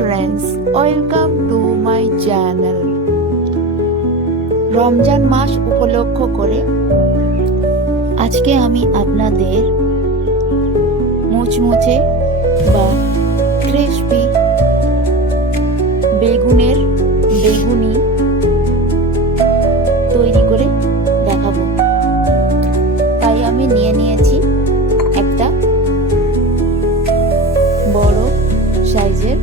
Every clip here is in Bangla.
friends, welcome to my channel. Ramzan মাস উপলক্ষ করে আজকে আমি আপনাদের মুচমুচে বা ক্রিসপি বেগুনি তৈরি করে দেখাবো। তাই আমি নিয়ে নিয়েছি একটা বড় সাইজের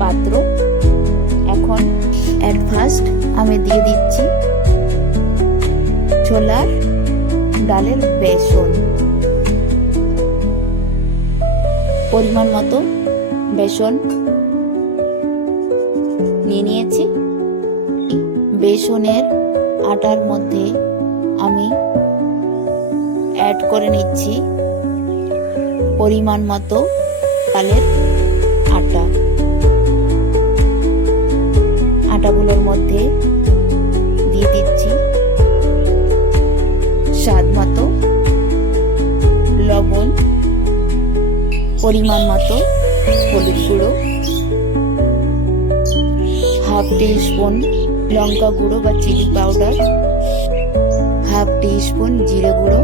পাত্র। এখন অ্যাট ফার্স্ট আমি দিয়ে দিচ্ছি ছোলার ডালের বেসন। পরিমাণ মতো বেসন নিয়ে নিয়েছি। বেসনের আটার মধ্যে আমি অ্যাড করে নিচ্ছি পরিমাণ মতো চালের আটা। আটাগুলোর মধ্যে দিয়ে দিচ্ছি স্বাদ মতো লবণ, পরিমাণ মতো হলুদ গুঁড়ো, হাফ টিস্পুন লঙ্কা গুঁড়ো বা চিলি পাউডার, হাফ টিস্পুন জিরে গুঁড়ো,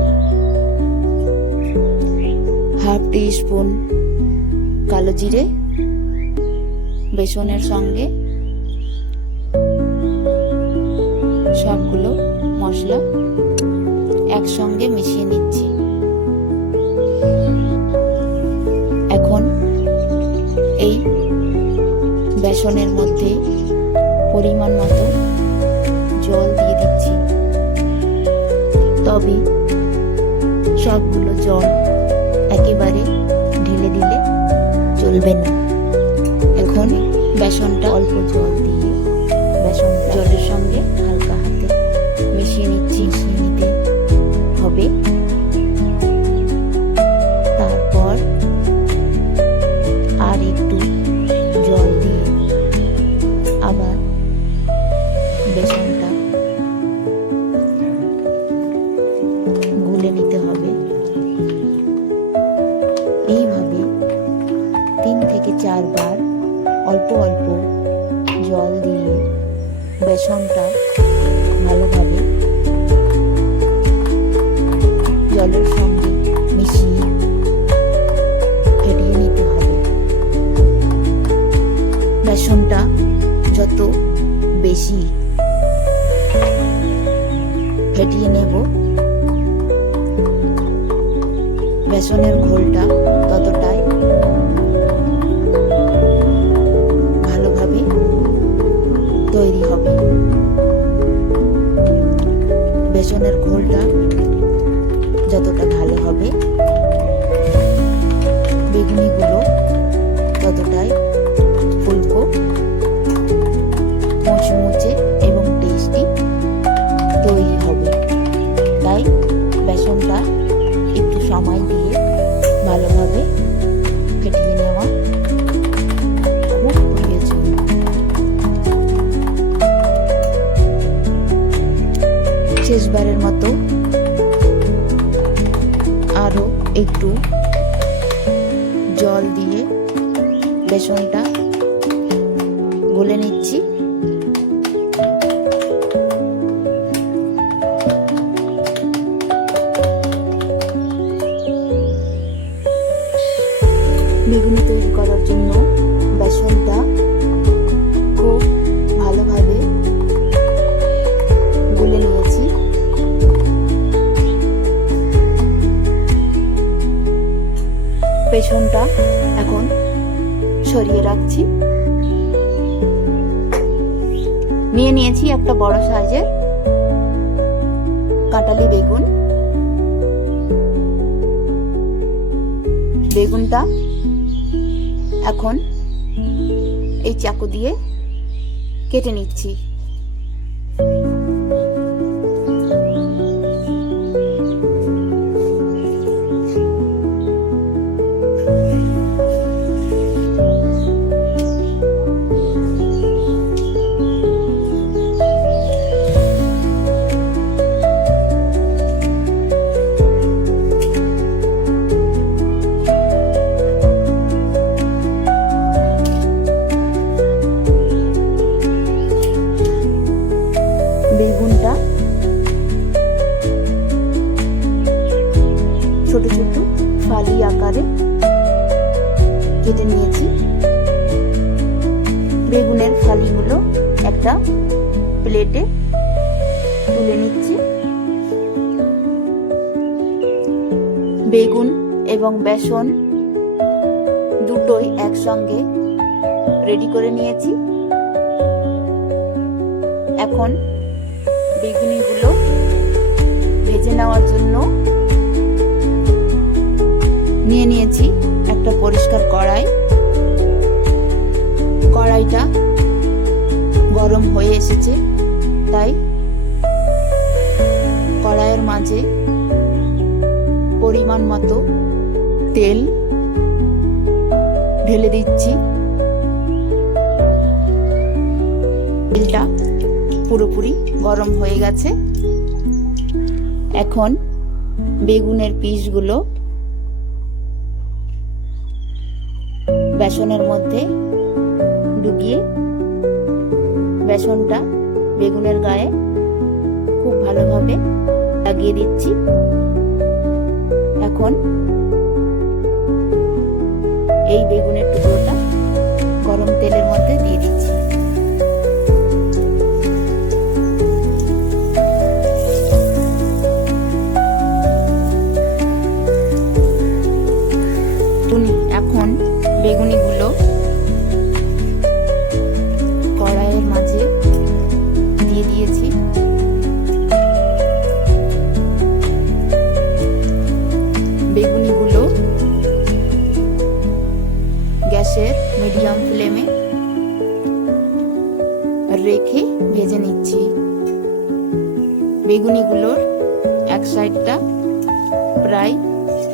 হাফ টিস্পুন কালো জিরে। বেসনের সঙ্গে সবগুলো মশলা একসঙ্গে মিশিয়ে নিচ্ছি। এখন এই বেসনের মধ্যে পরিমাণ মতো জল দিয়ে দিচ্ছি। তবে সবগুলো জল একেবারে ঢেলে দিলে চলবে না। এখন বেসনটা অল্প জল দিয়ে বেসন জলের সঙ্গে হালকা হাতে মিশিয়ে নিতে হবে। তারপর আর একটু জল দিয়ে আবার বেসনটা গুলে নিতে হবে। এইভাবে 3 থেকে 4 বার অল্প অল্প জল দিয়ে বেসনটা ভালোভাবে জলের সঙ্গে মিশিয়ে ফেটিয়ে নিতে হবে। বেসনটা যত বেশি ফেটিয়ে নেব, বেসনের ঘোলটা ততটাই ভালোভাবে তৈরি হবে। বেসনের ঘোলটা যতটা ভালো হবে, বেগুনিগুলো ততটাই ফুলকো, মুচমুচে এবং টেস্টি তৈরি হবে। তাই বেসনটা একটু সময় দিয়ে ভালোভাবে ফেটিয়ে নেওয়া খুব প্রয়োজন। শেষবারের মতো আরো একটু জল দিয়ে বেসনটা গুলে নিচ্ছি। বেগুনি তৈরি করার জন্য বেসনটা খুব ভালোভাবে গুলে নিয়েছি। বেসনটা এখন সরিয়ে রাখছি। নিয়ে নিয়েছি একটা বড় সাইজের কাঁঠালি বেগুন। বেগুনটা এখন এই চাকু দিয়ে কেটে নিচ্ছি। ভি আকারে কেটে নিয়েছি। বেগুনের ফালিগুলো একটা প্লেটে তুলে নিচ্ছি। বেগুন এবং বেসন দুটোই একসঙ্গে রেডি করে নিয়েছি। এখন বেগুনিগুলো ভেজে নেওয়ার জন্য নিয়ে নিয়েছি একটা পরিষ্কার কড়াই। কড়াইটা গরম হয়ে এসেছে, তাই কড়াইয়ের মাঝে পরিমাণ মতো তেল ঢেলে দিচ্ছি। তেলটা পুরোপুরি গরম হয়ে গেছে। এখন বেগুনের পিসগুলো বেসনের মধ্যে ডুবিয়ে বেসনটা বেগুনের গায়ে খুব ভালোভাবে লাগিয়ে দিচ্ছি। এখন এই বেগুনের টুকরোটা গরম তেলের মধ্যে দিয়ে দিচ্ছি। এখন বেগুনিগুলো কড়াইয়ের মাঝে দিয়ে দিয়েছি। বেগুনিগুলো গ্যাসের মিডিয়াম ফ্লেমে রেখে ভেজে নিচ্ছি। বেগুনিগুলোর এক সাইডটা প্রায়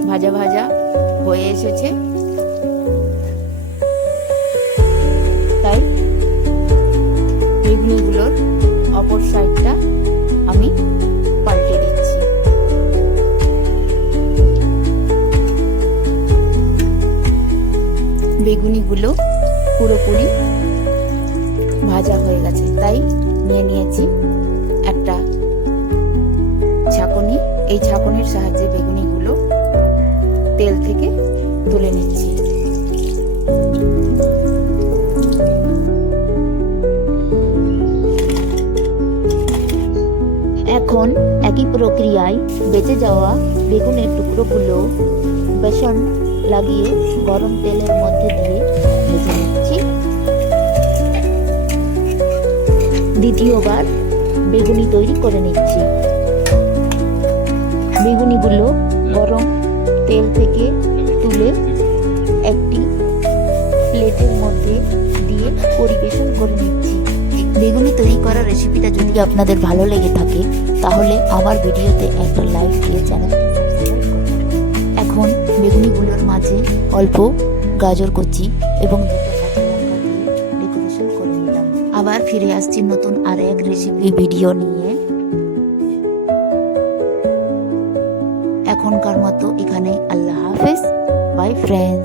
ভাজা ভাজা হয়ে এসেছে, তাই বেগুনিগুলোর অপর সাইডটা আমি পাল্টে দিচ্ছি। বেগুনিগুলো পুরোপুরি ভাজা হয়ে গেছে, তাই নিয়ে নিয়েছি একটা ছাঁকনি। এই ছাঁকনির সাহায্যে বেগুনিগুলো তেল থেকে তুলে নিচ্ছি। এখন একই প্রক্রিয়ায় বেঁচে যাওয়া বেগুনের টুকরোগুলো বেসন লাগিয়ে গরম তেলের মধ্যে দিয়ে ভেজে নিচ্ছি। দ্বিতীয়বার বেগুনি তৈরি করে নিচ্ছি। বেগুনিগুলো গরম তেল থেকে তুলে একটি প্লেটের মধ্যে দিয়ে পরিবেশন করে নিচ্ছি। বেগুনি তৈরি করার রেসিপিটা যদি আপনাদের ভালো লেগে থাকে তাহলে আমার ভিডিওতে একটা লাইক দিয়ে চ্যানেলটি সাবস্ক্রাইব করুন। এখন বেগুনিগুলোর মাঝে অল্প গাজর কুচি এবং দুটো কাঁচা লঙ্কা দিয়ে ডেকোরেশন করে নিলাম। আবার ফিরে আসছি নতুন আর এক রেসিপি ভিডিও নিয়ে। এখনকার মতো এখানে আল্লাহ হাফেজ, বাই ফ্রেন্ডস।